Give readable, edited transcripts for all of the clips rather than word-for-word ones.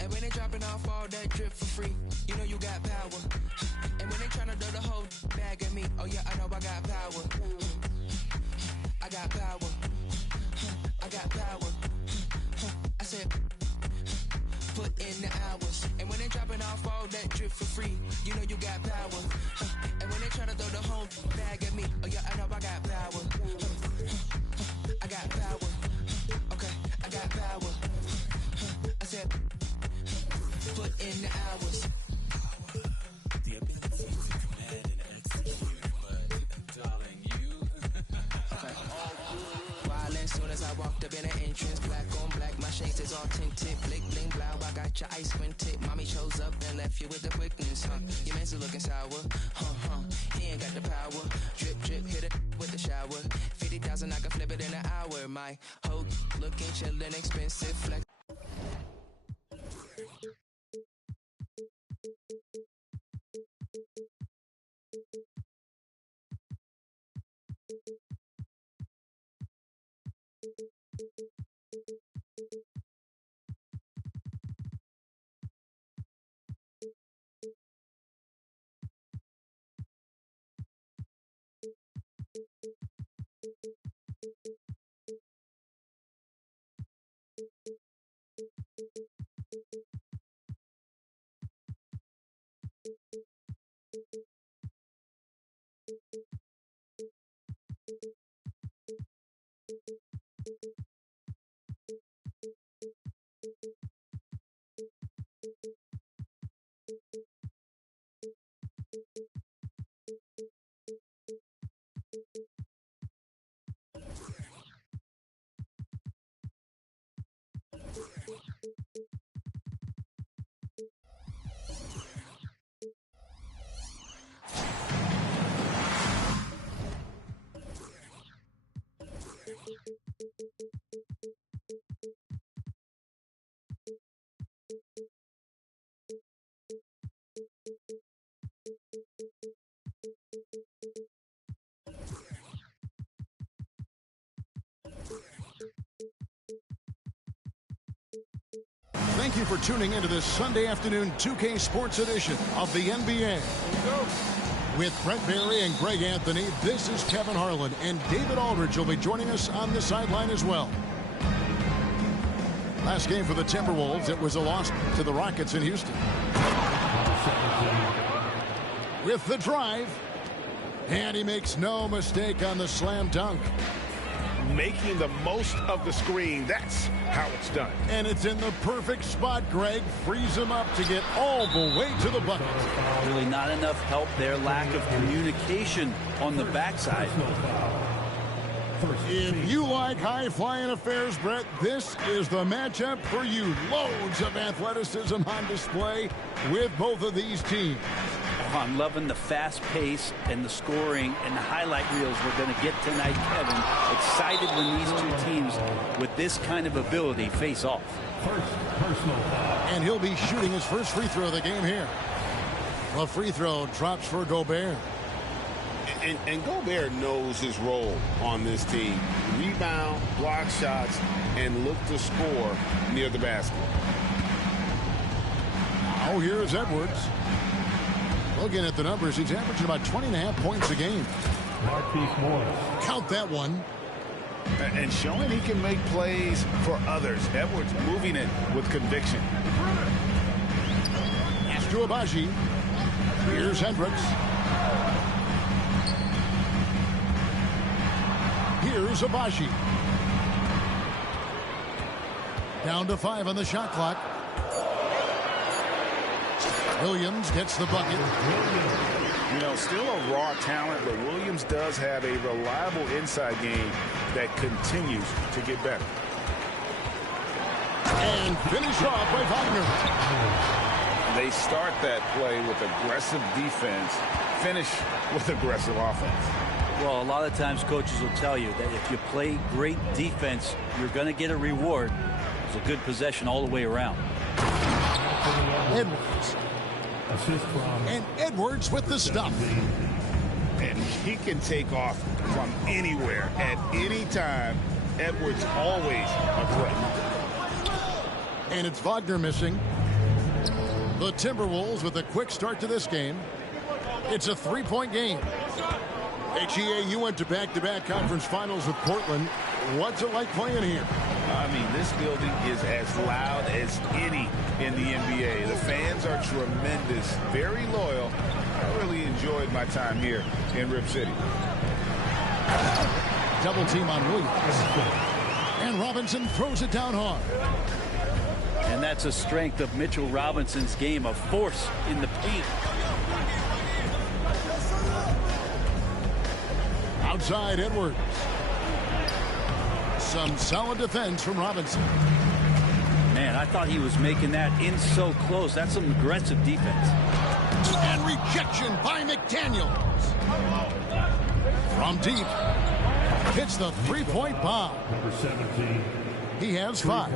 And when they dropping off all that drip for free, you know you got power. And when they tryna throw the whole bag at me, oh yeah, I know I got power. I got power. I got power. I said, put in the hours. And when they dropping off all that drip for free, you know you got power. And when they tryna throw the whole bag at me, oh yeah, I know I got power. I got power. Okay, I got power. I said, put in the hours. The ability to command and execute, but darling, you. Okay. Violent soon as I walked up in the entrance, black on black, my shades is all tinted, blick bling blow. I got your ice squinted. Mommy chose up and left you with the quickness, huh? Your man's looking sour, He ain't got the power. Drip drip, hit it with the shower. 50,000, I can flip it in an hour. My hoe looking chillin', expensive flex. Thank you for tuning into this Sunday afternoon 2K Sports edition of the NBA. With Brett Barry and Greg Anthony, this is Kevin Harlan, and David Aldridge will be joining us on the sideline as well. Last game for the Timberwolves, it was a loss to the Rockets in Houston. With the drive, and he makes no mistake on the slam dunk. Making the most of the screen. That's how it's done. And it's in the perfect spot, Greg. Frees him up to get all the way to the bucket. Really not enough help there. Lack of communication on the backside. If you like high-flying affairs, Brett, this is the matchup for you. Loads of athleticism on display with both of these teams. Oh, I'm loving the fast pace and the scoring and the highlight reels we're going to get tonight, Kevin. Excited when these two teams with this kind of ability face off. And he'll be shooting his first free throw of the game here. The free throw drops for Gobert. And Gobert knows his role on this team. Rebound, block shots, and look to score near the basket. Now here's Edwards. Looking at the numbers, he's averaging about 20.5 points a game. Count that one. And showing he can make plays for others. Edwards moving it with conviction. Pass to Abaji. Here's Hendricks. Here's Abaji. Down to 5 on the shot clock. Williams gets the bucket. You know, still a raw talent, but Williams does have a reliable inside game that continues to get better. And finished off by Wagner. They start that play with aggressive defense, finish with aggressive offense. Well, a lot of times coaches will tell you that if you play great defense, you're going to get a reward. It's a good possession all the way around. Edwards. And Edwards with the stuff. And he can take off from anywhere at any time. Edwards always a threat. And it's Wagner missing. The Timberwolves with a quick start to this game. It's a 3-point game. HEA, you went to back-to-back conference finals with Portland. What's it like playing here? I mean, this building is as loud as any in the NBA. The fans are tremendous, very loyal. I really enjoyed my time here in Rip City. Double team on Williams. And Robinson throws it down hard. And that's a strength of Mitchell Robinson's game, of force in the paint. Outside Edwards. Some solid defense from Robinson. Man, I thought he was making that in so close. That's some aggressive defense. And rejection by McDaniels. From deep. Hits the three-point bomb. Number 17. He has 5.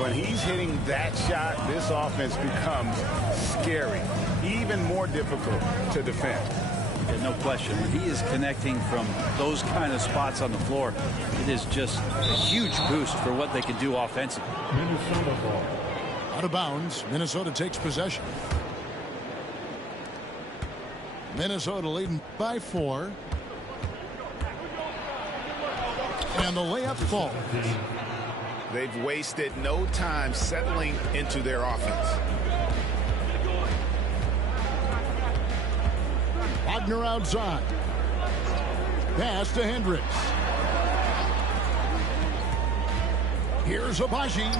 When he's hitting that shot, this offense becomes scary, even more difficult to defend. Yeah, no question. When he is connecting from those kind of spots on the floor, it is just a huge boost for what they can do offensively. Minnesota ball. Out of bounds. Minnesota takes possession. Minnesota leading by 4. And the layup falls. They've wasted no time settling into their offense. Wagner outside. Pass to Hendricks. Here's Abaji.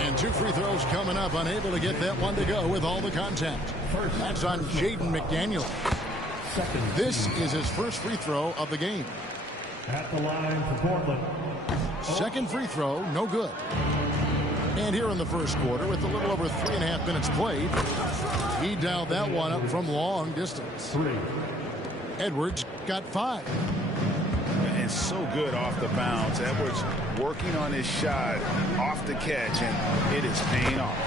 And 2 free throws coming up. Unable to get that one to go with all the contact. That's on Jaden McDaniel. This is his first free throw of the game. At the line for Portland. Second free throw, no good. And here in the first quarter, with a little over 3.5 minutes played, he dialed that one up from long distance. 3. Edwards got 5. And so good off the bounce. Edwards working on his shot off the catch, and it is paying off.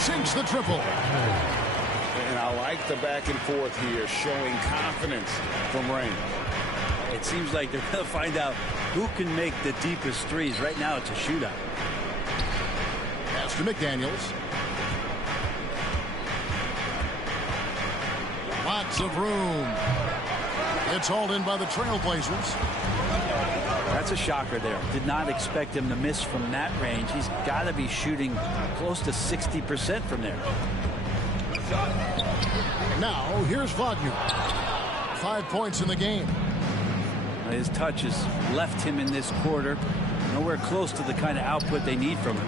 Sinks the triple. And I like the back and forth here, showing confidence from Rain. It seems like they're going to find out who can make the deepest threes. Right now, it's a shootout. Pass to McDaniels. Lots of room. It's hauled in by the Trailblazers. That's a shocker there. Did not expect him to miss from that range. He's got to be shooting close to 60% from there. Now, here's Wagner. 5 points in the game. His touch has left him in this quarter. Nowhere close to the kind of output they need from him.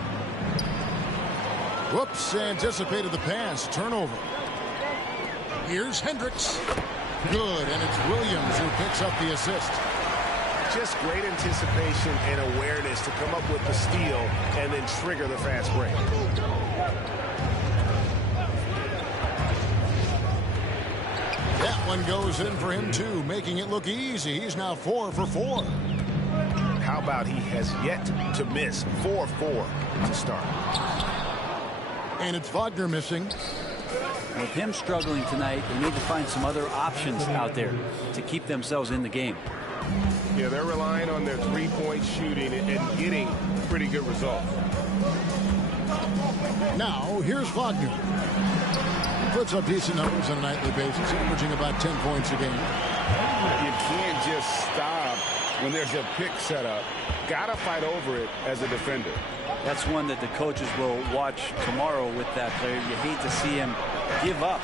Whoops, anticipated the pass. Turnover. Here's Hendricks. Good, and it's Williams who picks up the assist. Just great anticipation and awareness to come up with the steal and then trigger the fast break. That one goes in for him, too, making it look easy. He's now 4 for 4. How about he has yet to miss 4-4 to start? And it's Wagner missing. With him struggling tonight, they need to find some other options out there to keep themselves in the game. Yeah, they're relying on their three-point shooting and getting pretty good results. Now, here's Wagner. He puts up decent numbers on a nightly basis, averaging about 10 points a game. You can't just stop when there's a pick set up. Gotta fight over it as a defender. That's one that the coaches will watch tomorrow with that player. You hate to see him give up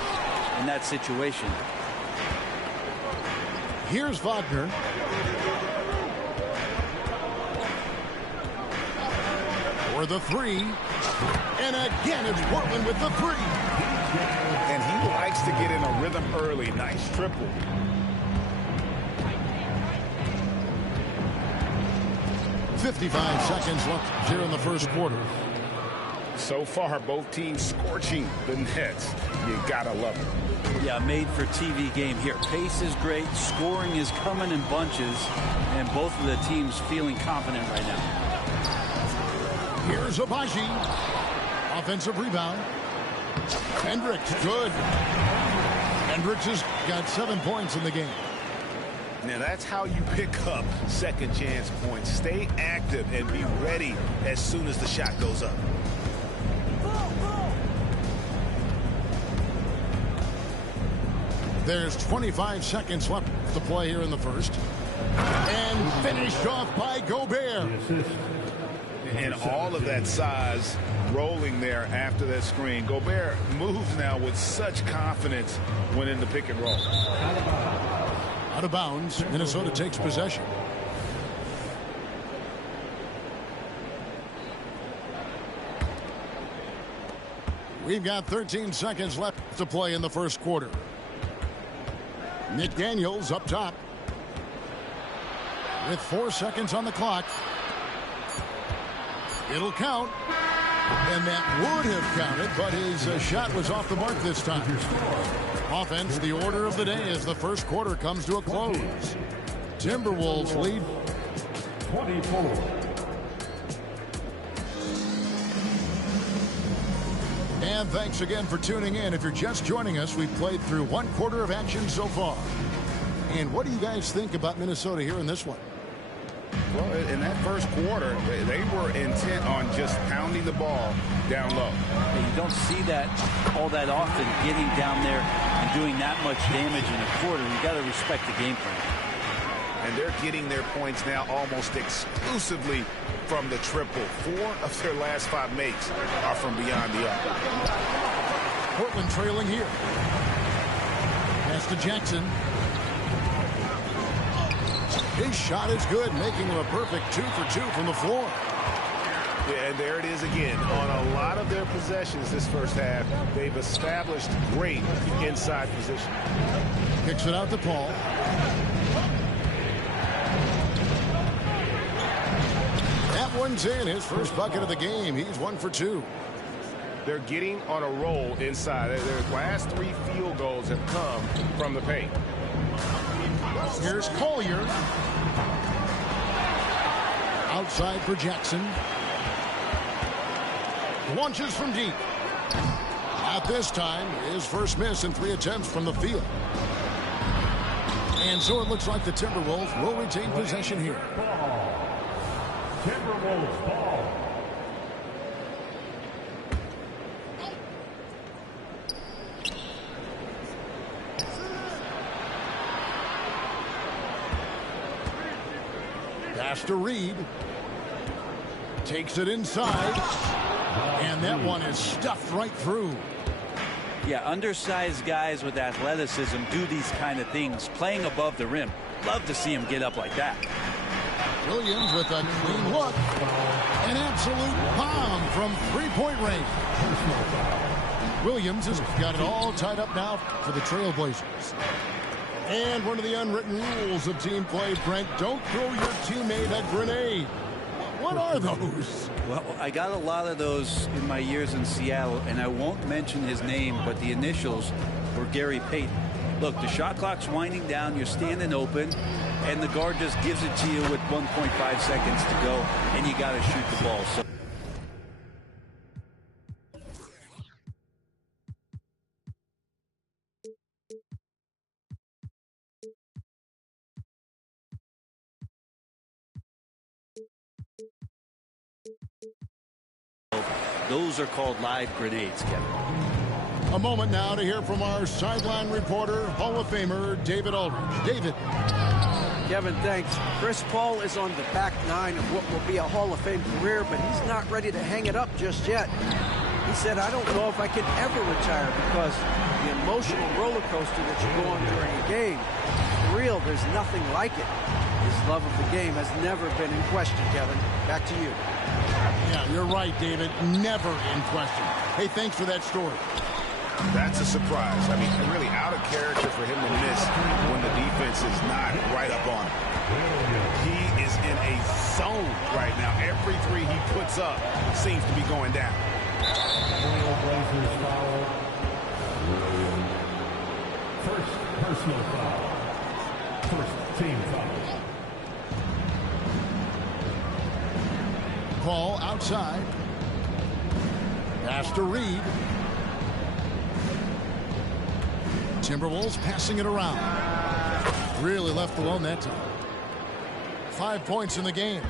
in that situation. Here's Wagner. For the 3. And again, it's Portland with the 3. And he likes to get in a rhythm early. Nice triple. .55 seconds left here in the first quarter. So far, both teams scorching the nets. You gotta love it. Yeah, made for TV game here. Pace is great. Scoring is coming in bunches. And both of the teams feeling confident right now. Here's Abaji. Offensive rebound. Hendricks, good. Hendricks has got 7 points in the game. Now that's how you pick up second chance points. Stay active and be ready as soon as the shot goes up. There's 25 seconds left to play here in the first. And finished off by Gobert. And all of that size rolling there after that screen. Gobert moves now with such confidence when in the pick and roll. Out of bounds. Minnesota takes possession. We've got 13 seconds left to play in the first quarter. McDaniels up top with 4 seconds on the clock. It'll count, and that would have counted, but his shot was off the mark this time. Offense, the order of the day as the first quarter comes to a close. Timberwolves lead 24. And thanks again for tuning in. If you're just joining us, we've played through one quarter of action so far. And what do you guys think about Minnesota here in this one? Well, in that first quarter, they were intent on just pounding the ball down low. You don't see that all that often, getting down there and doing that much damage in a quarter. You got to respect the game plan. And they're getting their points now almost exclusively from the triple. 4 of their last 5 makes are from beyond the arc. Portland trailing here. Pass to Jackson. His shot is good, making him a perfect 2 for 2 from the floor. Yeah, and there it is again. On a lot of their possessions this first half, they've established great inside position. Kicks it out to Paul. That one's in. His first bucket of the game. He's 1 for 2. They're getting on a roll inside. Their last 3 field goals have come from the paint. Here's Collier. Outside for Jackson. Launches from deep. At this time, his first miss in 3 attempts from the field. And so it looks like the Timberwolves will retain possession here. Timberwolves ball. Pass to Reed. Takes it inside. And that one is stuffed right through. Yeah, undersized guys with athleticism do these kind of things, playing above the rim. Love to see him get up like that. Williams with a clean look. An absolute bomb from three-point range. Williams has got it all tied up now for the Trailblazers. And one of the unwritten rules of team play, Brent, don't throw your teammate a grenade. What are those? Well, I got a lot of those in my years in Seattle, and I won't mention his name, but the initials were Gary Payton. Look, the shot clock's winding down, you're standing open, and the guard just gives it to you with 1.5 seconds to go, and you got to shoot the ball. So those are called live grenades, Kevin. A moment now to hear from our sideline reporter, Hall of Famer David Aldridge. David. Kevin, thanks. Chris Paul is on the back 9 of what will be a Hall of Fame career, but he's not ready to hang it up just yet. He said, I don't know if I can ever retire because the emotional roller coaster that you go on during a game, for real, there's nothing like it. His love of the game has never been in question, Kevin. Back to you. Yeah, you're right, David. Never in question. Hey, thanks for that story. That's a surprise. I mean, really out of character for him to miss when the defense is not right up on him. He is in a zone right now. Every 3 he puts up seems to be going down. Trailblazers foul. First personal foul. First team foul. Paul outside. Pass to Reed. Timberwolves passing it around. Really left alone that time. 5 points in the game.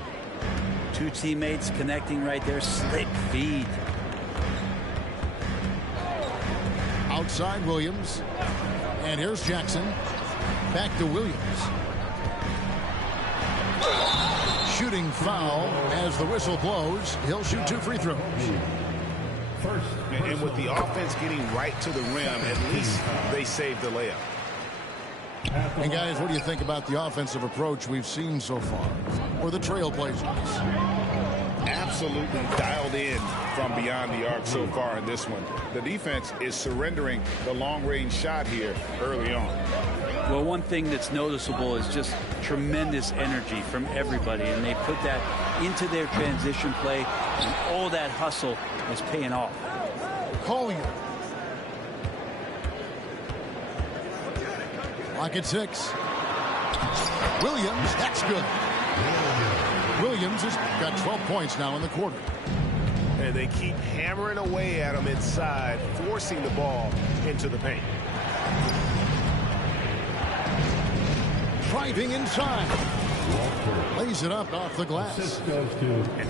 Two teammates connecting right there. Slick feed. Outside Williams. And here's Jackson. Back to Williams. Shooting foul as the whistle blows. He'll shoot 2 free throws. And with the offense getting right to the rim, at least they saved the layup. And guys, what do you think about the offensive approach we've seen so far for the Trailblazers? Absolutely dialed in from beyond the arc so far in this one. The defense is surrendering the long-range shot here early on. Well, one thing that's noticeable is just tremendous energy from everybody, and they put that into their transition play, and all that hustle is paying off. Collier. Lock at 6. Williams, that's good. Williams has got 12 points now in the quarter. And they keep hammering away at him inside, forcing the ball into the paint. Driving inside. Lays it up off the glass.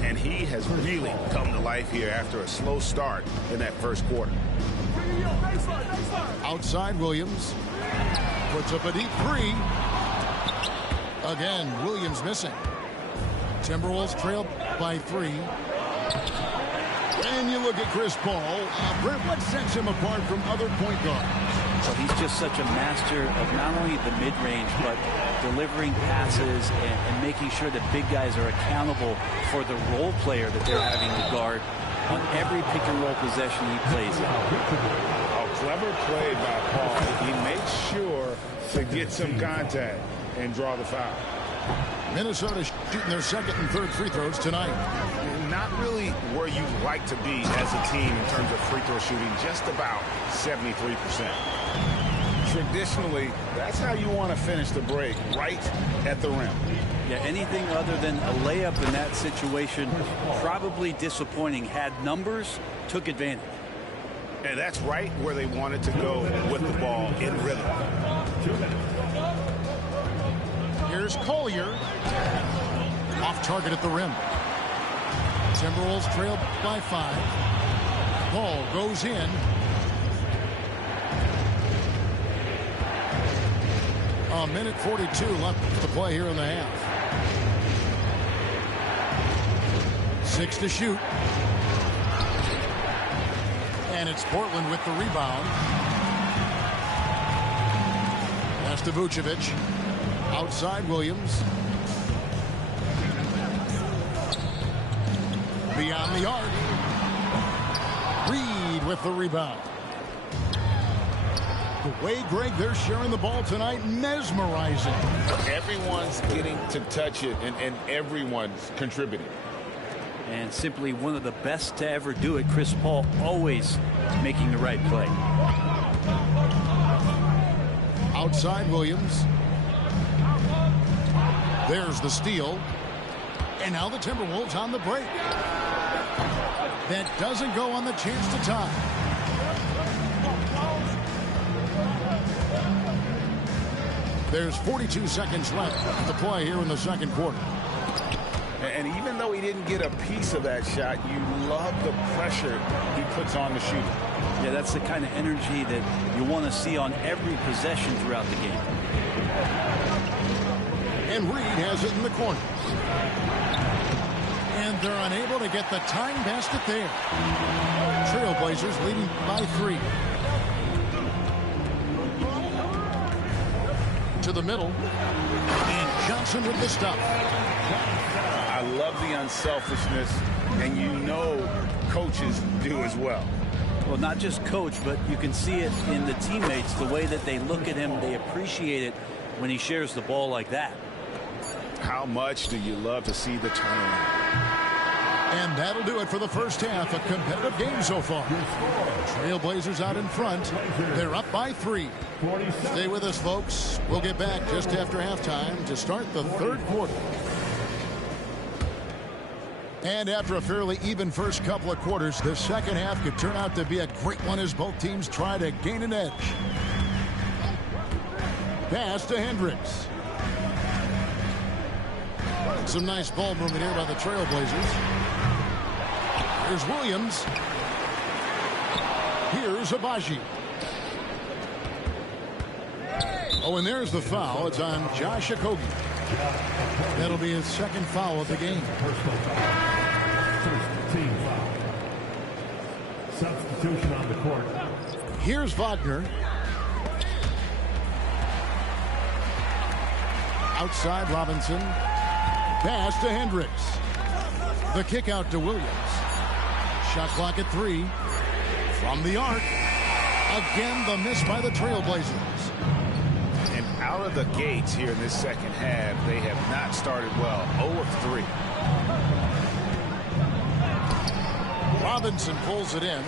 And he has really come to life here after a slow start in that first quarter. Outside Williams. Puts up a deep 3. Again, Williams missing. Timberwolves trail by 3. And you look at Chris Paul. Brent, what sets him apart from other point guards? Well, he's just such a master of not only the mid-range, but delivering passes and making sure that big guys are accountable for the role player that they're having to guard on every pick-and-roll possession he plays. Clever play by Paul. He made sure to get some contact and draw the foul. Minnesota shooting their second and third free throws tonight. Not really where you like to be as a team in terms of free throw shooting, just about 73%. Traditionally, that's how you want to finish the break, right at the rim. Yeah, anything other than a layup in that situation, probably disappointing. Had numbers, took advantage. And that's right where they wanted to go with the ball in rhythm. Here's Collier. Off target at the rim. Timberwolves trail by 5. Ball goes in. A minute 42 left to play here in the half. 6 to shoot. And it's Portland with the rebound. That's to Vucevic. Outside Williams. Beyond the arc. Reed with the rebound. The way, Greg, they're sharing the ball tonight, mesmerizing. Everyone's getting to touch it, and everyone's contributing. And simply one of the best to ever do it. Chris Paul always making the right play. Outside Williams. There's the steal. And now the Timberwolves on the break. That doesn't go on the chance to tie. There's 42 seconds left to play here in the second quarter. And even though he didn't get a piece of that shot, you love the pressure he puts on the shooter. Yeah, that's the kind of energy that you want to see on every possession throughout the game. And Reed has it in the corner. And they're unable to get the tying basket there. Trailblazers leading by 3. To the middle. And Johnson with the stop. I love the unselfishness, and you know coaches do as well. Well, not just coach, but you can see it in the teammates, the way that they look at him. They appreciate it when he shares the ball like that. How much do you love to see the turnaround? And that'll do it for the first half. A competitive game so far. Trailblazers out in front. They're up by 3. Stay with us, folks. We'll get back just after halftime to start the third quarter. And after a fairly even first couple of quarters, the second half could turn out to be a great one as both teams try to gain an edge. Pass to Hendricks. Some nice ball movement here by the Trailblazers. Here's Williams. Here's Abaji. Oh, and there's the foul. It's on Josh Okogie. That'll be his second foul of the game. Personal foul. First team foul. Substitution on the court. Here's Wagner. Outside Robinson. Pass to Hendricks. The kick out to Williams. Shot clock at 3. From the arc. Again, the miss by the Trailblazers. And out of the gates here in this second half, they have not started well. 0 of 3. Robinson pulls it in.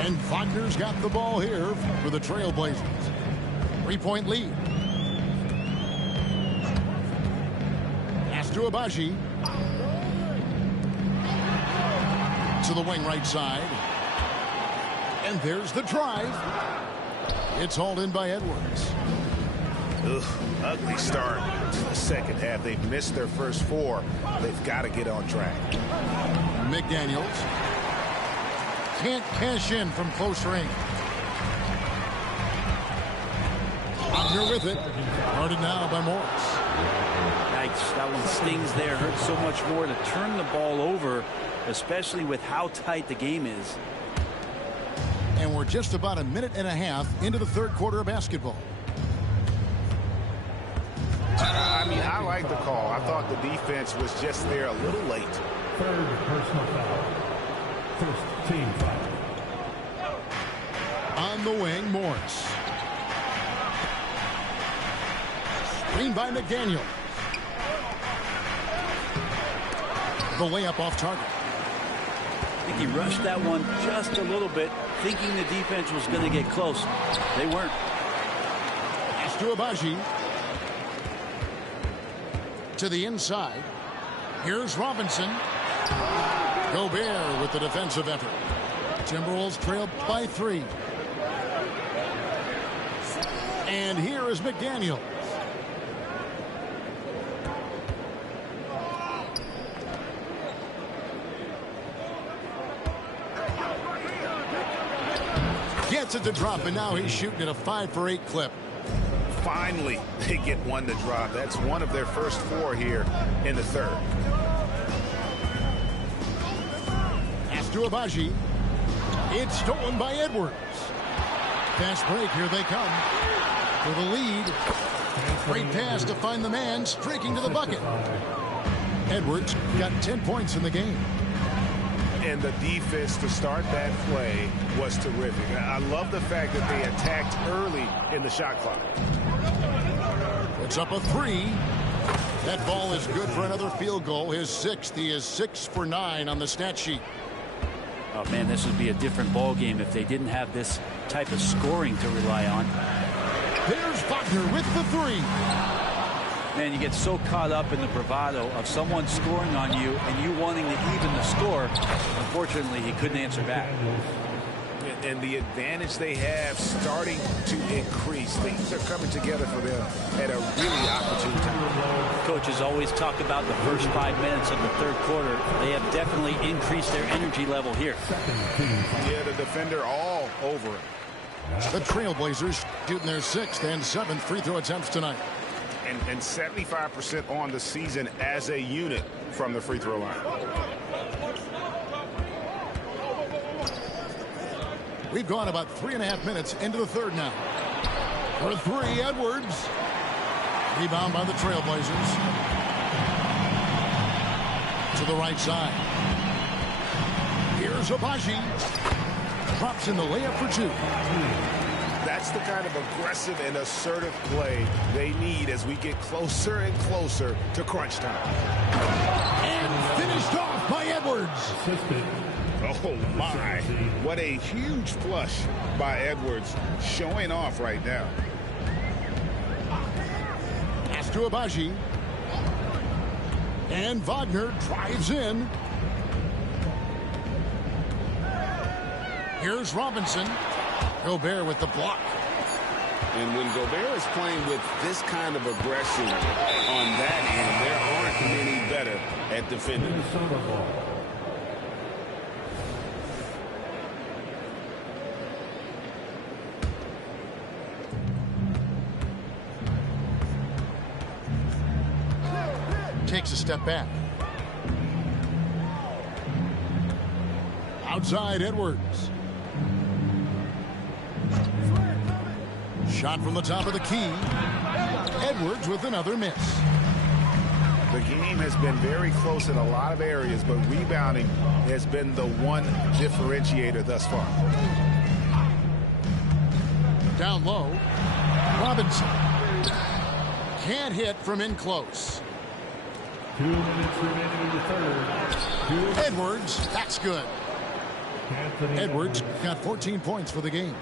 And Wagner's got the ball here for the Trailblazers. 3-point lead. Pass to Abaji. To the wing right side. And there's the drive. It's hauled in by Edwards. Ugh, ugly start to the second half. They've missed their first 4. They've got to get on track. McDaniels can't cash in from close range. Wagner with it. Guarded now by Morris. Yikes, that one stings there. Hurts so much more to turn the ball over, especially with how tight the game is. And we're just about a minute and a half into the third quarter of basketball. I mean, I like the call. I thought the defense was just there a little late. Third personal foul. First team foul. On the wing, Morris. Screen by McDaniel. The layup off target. I think he rushed that one just a little bit, thinking the defense was going to get close. They weren't. Pass to Abaji. To the inside. Here's Robinson. Gobert with the defensive effort. Timberwolves trail by 3. And here is McDaniel. Gets it to drop, and now he's shooting at a 5-for-8 clip. Finally, they get one to drop. That's one of their first 4 here in the third. Pass to Abaji. It's stolen by Edwards. Fast break, here they come. For the lead. Great pass to find the man streaking to the bucket. Edwards got 10 points in the game. And the defense to start that play was terrific. I love the fact that they attacked early in the shot clock. It's up a 3. That ball is good for another field goal. His 6th. He is 6 for 9 on the stat sheet. Oh, man, this would be a different ball game if they didn't have this type of scoring to rely on. There's Wagner with the 3. Man, you get so caught up in the bravado of someone scoring on you and you wanting to even the score. Unfortunately, he couldn't answer back. And the advantage they have starting to increase. Things are coming together for them at a really opportune time. Coaches always talk about the first 5 minutes of the third quarter. They have definitely increased their energy level here. Yeah, the defender all over it. The Trailblazers shooting their 6th and 7th free throw attempts tonight. And 75% on the season as a unit from the free throw line. We've gone about 3.5 minutes into the third now. For 3, Edwards. Rebound by the Trailblazers. To the right side. Here's Abaji. Drops in the layup for 2. That's the kind of aggressive and assertive play they need as we get closer and closer to crunch time. And finished off by Edwards. Oh, my. What a huge flush by Edwards, showing off right now. Pass to Abaji. And Wagner drives in. Here's Robinson. Gobert with the block. And when Gobert is playing with this kind of aggression on that end, there aren't many better at defending. Minnesota ball. Takes a step back. Outside Edwards. Shot from the top of the key. Edwards with another miss. The game has been very close in a lot of areas, but rebounding has been the one differentiator thus far. Down low. Robinson. Can't hit from in close. 2 minutes remaining in the third. Edwards, that's good. Anthony Edwards got 14 points for the game.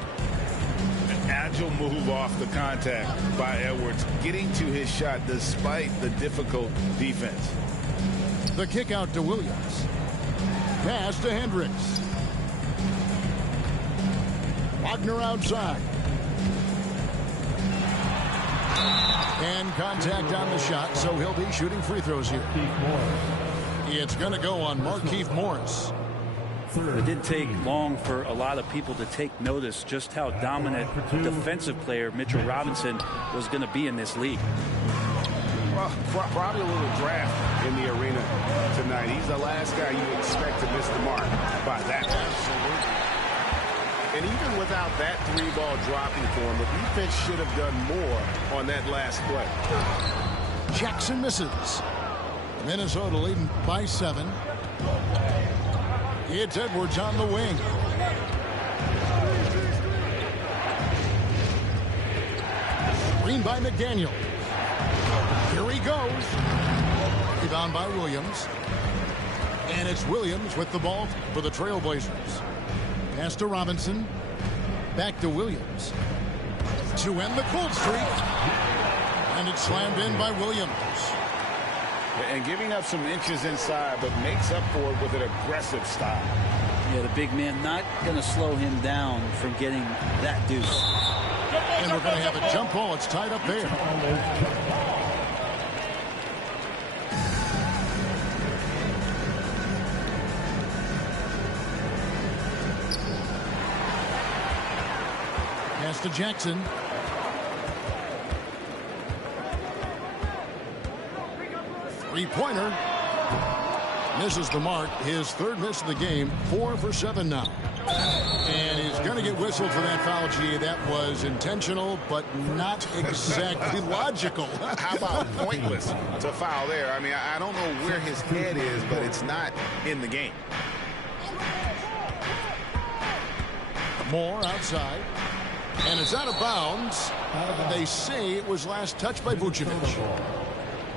An agile move off the contact by Edwards, getting to his shot despite the difficult defense. The kick out to Williams. Pass to Hendricks. Wagner outside. And contact on the shot, so he'll be shooting free throws here. It's going to go on Markieff Morris. It didn't take long for a lot of people to take notice just how dominant defensive player Mitchell Robinson was going to be in this league. Well, probably a little draft in the arena tonight. He's the last guy you expect to miss the mark by that. Absolutely. And even without that three-ball dropping for him, the defense should have done more on that last play. Jackson misses. Minnesota leading by 7. It's Edwards on the wing. Screen by McDaniel. Here he goes. Rebound by Williams. And it's Williams with the ball for the Trailblazers. Pass to Robinson. Back to Williams. To end the cold streak. And it's slammed in by Williams. And giving up some inches inside, but makes up for it with an aggressive style. Yeah, the big man not going to slow him down from getting that deuce. And we're going to have a jump ball. It's tied up there. Pass to Jackson. Three-pointer. Misses the mark. His third miss of the game. 4 for 7 now. And he's going to get whistled for that foul, G. That was intentional, but not exactly logical. How about pointless to foul there? I mean, I don't know where his head is, but it's not in the game. Moore outside. And it's out of bounds. They say it was last touched by Vucevic.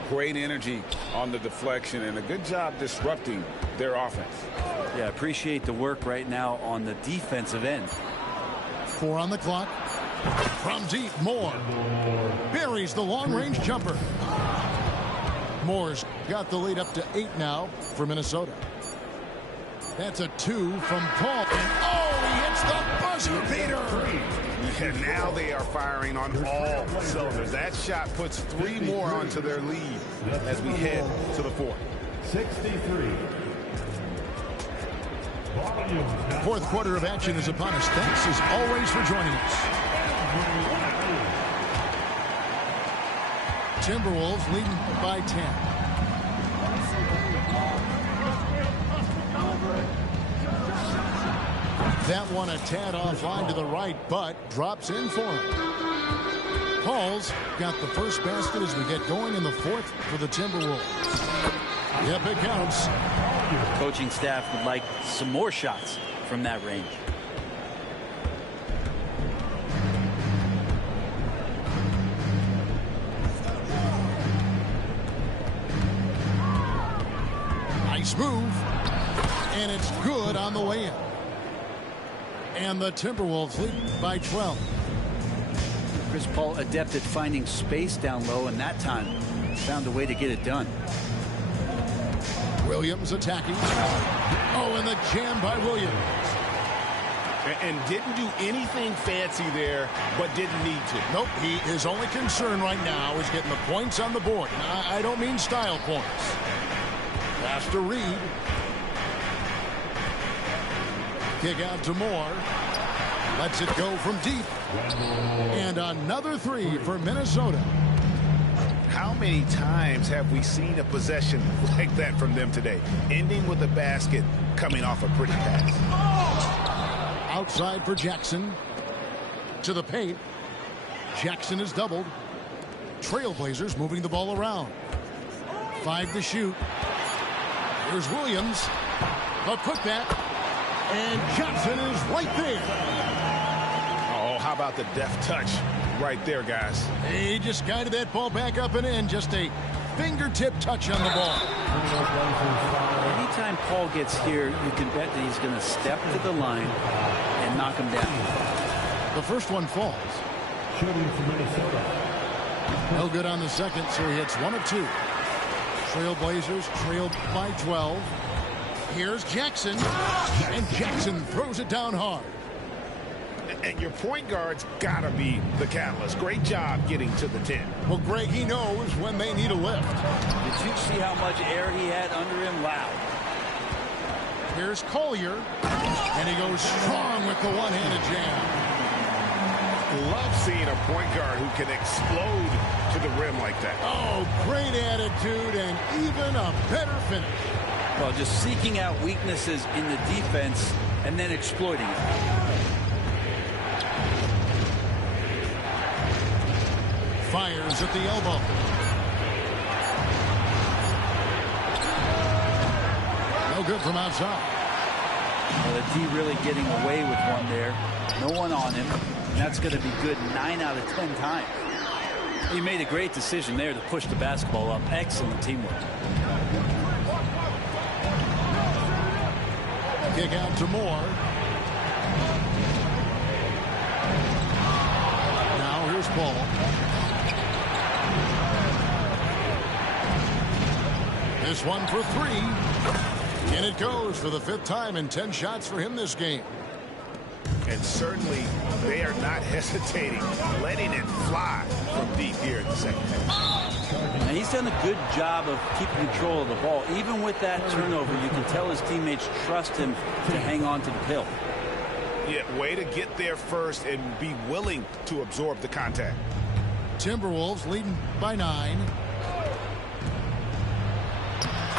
Great energy on the deflection and a good job disrupting their offense. Yeah, appreciate the work right now on the defensive end. 4 on the clock. From deep, Moore buries the long-range jumper. Moore's got the lead up to 8 now for Minnesota. That's a 2 from Paul. And oh, he hits the buzzer beater. And now they are firing on all cylinders. That shot puts 3 more onto their lead as we head to the 4th. 63. Fourth quarter of action is upon us. Thanks as always for joining us. Timberwolves leading by 10. That one a tad offline to the right, but drops in for him. Paul's got the first basket as we get going in the 4th for the Timberwolves. Yep, it counts. Coaching staff would like some more shots from that range. Nice move. And it's good on the way in. And the Timberwolves lead by 12. Chris Paul adept at finding space down low, and that time found a way to get it done. Williams attacking. Oh, and the jam by Williams. And didn't do anything fancy there, but didn't need to. Nope, his only concern right now is getting the points on the board. And I don't mean style points. Pass to Reed. Kick out to Moore. Lets it go from deep. And another three for Minnesota. How many times have we seen a possession like that from them today? Ending with a basket, coming off a pretty pass. Outside for Jackson. To the paint. Jackson is doubled. Trailblazers moving the ball around. 5 to shoot. Here's Williams. A putback. And Johnson is right there. Oh, how about the deft touch right there, guys? He just guided that ball back up and in. Just a fingertip touch on the ball. Anytime Paul gets here, you can bet that he's going to step to the line and knock him down. The first one falls. Shooting for Minnesota. No good on the second, so he hits 1 of 2. Trailblazers trailed by 12. Here's Jackson, and Jackson throws it down hard. And your point guard's got to be the catalyst. Great job getting to the 10. Well, Greg, he knows when they need a lift. Did you see how much air he had under him? Wow. Here's Collier, and he goes strong with the one-handed jam. Love seeing a point guard who can explode to the rim like that. Oh, great attitude and even a better finish. Well, just seeking out weaknesses in the defense and then exploiting it. Fires at the elbow. No good from outside. Well, the D really getting away with one there. No one on him. And that's going to be good 9 out of 10 times. He made a great decision there to push the basketball up. Excellent teamwork. Kick out to Moore. Now here's Paul. This one for 3. And it goes for the 5th time in 10 shots for him this game. And certainly they are not hesitating, letting it fly from deep here in the second half. And he's done a good job of keeping control of the ball. Even with that turnover, you can tell his teammates trust him to hang on to the pill. Yeah, way to get there first and be willing to absorb the contact. Timberwolves leading by 9.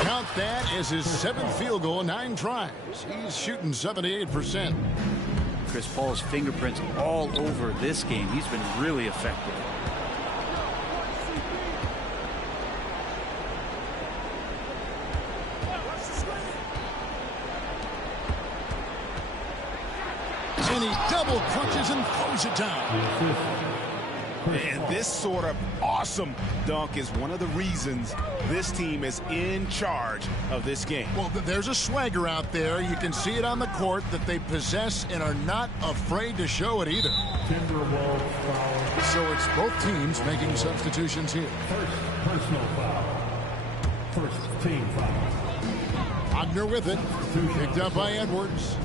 Count that as his 7th field goal in 9 tries. He's shooting 78%. Chris Paul's fingerprints all over this game. He's been really effective. And he double crunches and throws it down. And this sort of awesome dunk is one of the reasons this team is in charge of this game. Well, there's a swagger out there. You can see it on the court that they possess and are not afraid to show it either. Timberwolves foul. So it's both teams making substitutions here. First personal foul. First team foul. Wagner with it. Picked up by Edwards.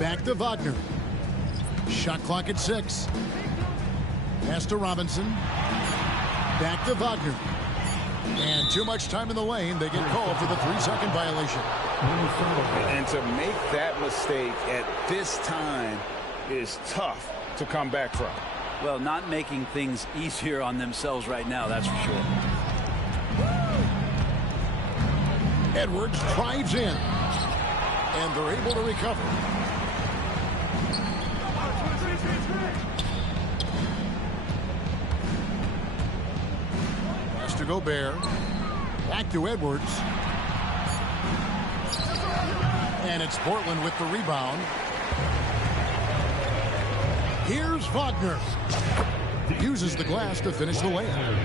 Back to Wagner. Shot clock at 6. Pass to Robinson. Back to Wagner. And too much time in the lane. They get called for the 3-second violation. And to make that mistake at this time is tough to come back from. Well, not making things easier on themselves right now, that's for sure. Edwards drives in. And they're able to recover. To Gobert. Back to Edwards. And it's Portland with the rebound. Here's Wagner. Uses the glass to finish the layup.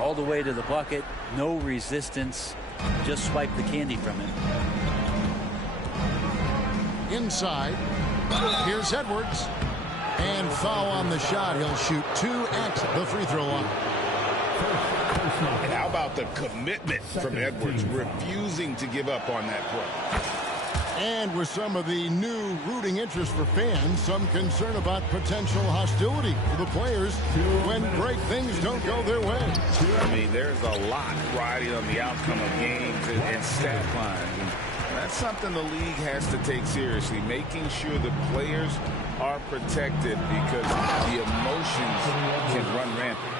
All the way to the bucket. No resistance. Just swipe the candy from him. Inside. Here's Edwards. And foul on the shot. He'll shoot 2 at the free throw line. And how about the commitment from Edwards, refusing to give up on that play? And with some of the new rooting interest for fans, some concern about potential hostility for the players when great things don't go their way. I mean, there's a lot riding on the outcome of games and stat lines. And that's something the league has to take seriously, making sure the players are protected because the emotions can run rampant.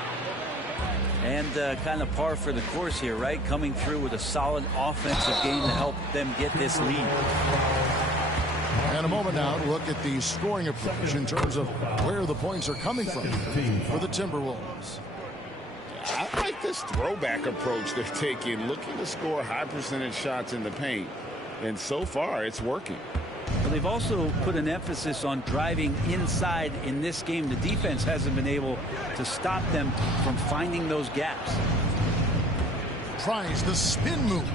And kind of par for the course here, right? Coming through with a solid offensive game to help them get this lead. And a moment now to look at the scoring approach in terms of where the points are coming from for the Timberwolves. I like this throwback approach they're taking, looking to score high percentage shots in the paint. And so far, it's working. Well, they've also put an emphasis on driving inside in this game. The defense hasn't been able to stop them from finding those gaps. Tries the spin move.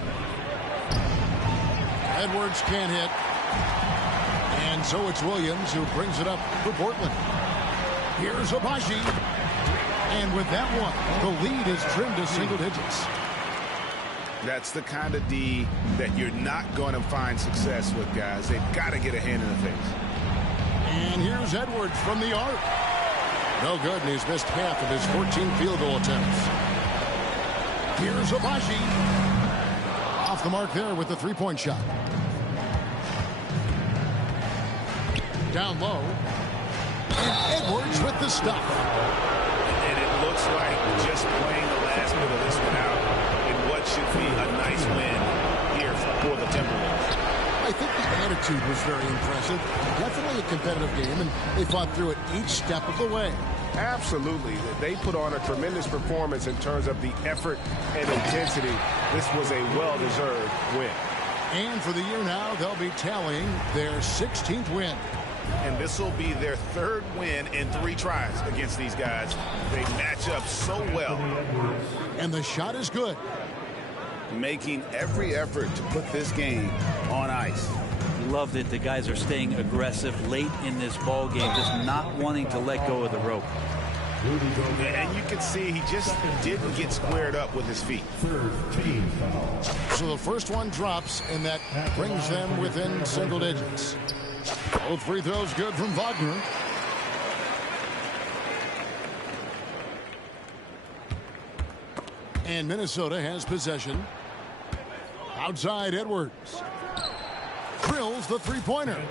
Edwards can't hit. And so it's Williams who brings it up for Portland. Here's Abaji. And with that one, the lead is trimmed to single digits. That's the kind of D that you're not going to find success with, guys. They've got to get a hand in the face. And here's Edwards from the arc. No good, and he's missed half of his 14 field goal attempts. Here's Abaji. Off the mark there with the three-point shot. Down low. And Edwards with the stuff. And it looks like just playing the last bit of this one out in what should be a nice win here for the Timberwolves. I think the attitude was very impressive. Definitely a competitive game, and they fought through it each step of the way. Absolutely. They put on a tremendous performance in terms of the effort and intensity. This was a well-deserved win. And for the year now, they'll be tallying their 16th win. And this will be their third win in 3 tries against these guys. They match up so well. And the shot is good. Making every effort to put this game on ice. Love that the guys are staying aggressive late in this ball game, just not wanting to let go of the rope. And you can see he just didn't get squared up with his feet. So the first one drops, and that brings them within single digits. Both free throws good from Wagner. And Minnesota has possession. Outside Edwards. Drills the three-pointer.